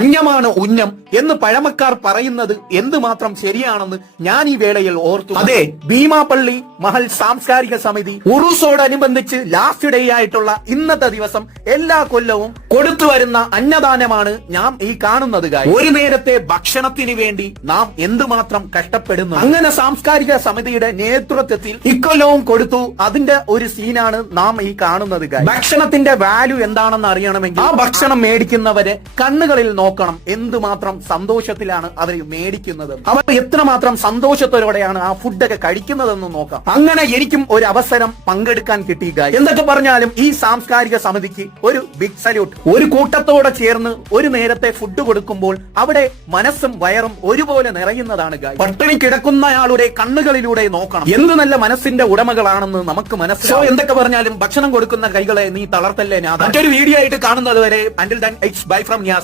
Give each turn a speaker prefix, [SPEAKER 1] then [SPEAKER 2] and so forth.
[SPEAKER 1] അന്യമാണ് ഉന്നം എന്ന് പഴമക്കാർ പറയുന്നത് എന്തുമാത്രം ശരിയാണെന്ന് ഞാൻ ഈ വേളയിൽ ഓർത്തു അതെ ഭീമാപള്ളി മഹൽ സാംസ്കാരിക സമിതി ഉറുസോടനുബന്ധിച്ച് ലാസ്റ്റ് ഡേ ആയിട്ടുള്ള ഇന്നത്തെ ദിവസം എല്ലാ കൊല്ലവും കൊടുത്തു വരുന്ന അന്നദാനമാണ് ഞാൻ ഈ കാണുന്നത്. ഒരു നേരത്തെ ഭക്ഷണത്തിന് വേണ്ടി നാം എന്തുമാത്രം കഷ്ടപ്പെടുന്നു അങ്ങനെ സാംസ്കാരിക സമിതിയുടെ നേതൃത്വത്തിൽ ഇക്കൊല്ലവും കൊടുത്തു അതിന്റെ ഒരു സീനാണ് നാം ഈ കാണുന്നത്. ഭക്ഷണത്തിന്റെ വാല്യൂ എന്താണെന്ന് അറിയണമെങ്കിൽ ആ ഭക്ഷണം മേടിക്കുന്നവരെ കണ്ണുകളിൽ നോക്കണം. എന്തുമാത്രം സന്തോഷത്തിലാണ് അവർ മേടിക്കുന്നത്? അവർ എത്രമാത്രം സന്തോഷത്തോടെയാണ് ആ ഫുഡൊക്കെ കഴിക്കുന്നതെന്ന് നോക്കാം. അങ്ങനെ എനിക്കും ഒരു അവസരം പങ്കെടുക്കാൻ കിട്ടി. എന്തൊക്കെ പറഞ്ഞാലും ഈ സാംസ്കാരിക സമിതിക്ക് ഒരു ബിഗ് സല്യൂട്ട് ഒരു കൂട്ടത്തോടെ ചേർന്ന് ഒരു നേരത്തെ ഫുഡ് കൊടുക്കുമ്പോൾ അവിടെ മനസ്സും വയറും ഒരുപോലെ നിറയുന്നതാണ് ഗായ് പട്ടിണി കിടക്കുന്നയാളുടെ കണ്ണുകളിലൂടെ നോക്കണം. എന്ത് നല്ല മനസ്സിന്റെ ഉടമകളാണെന്ന് നമുക്ക് മനസ്സിലാവും. എന്തൊക്കെ പറഞ്ഞാലും ഭക്ഷണം കൊടുക്കുന്ന കൈകളെ നീ തളർത്തല്ലേ ഞാൻ മറ്റൊരു വീഡിയോ ആയിട്ട് കാണുന്നത് വരെ until then it's bye from Yas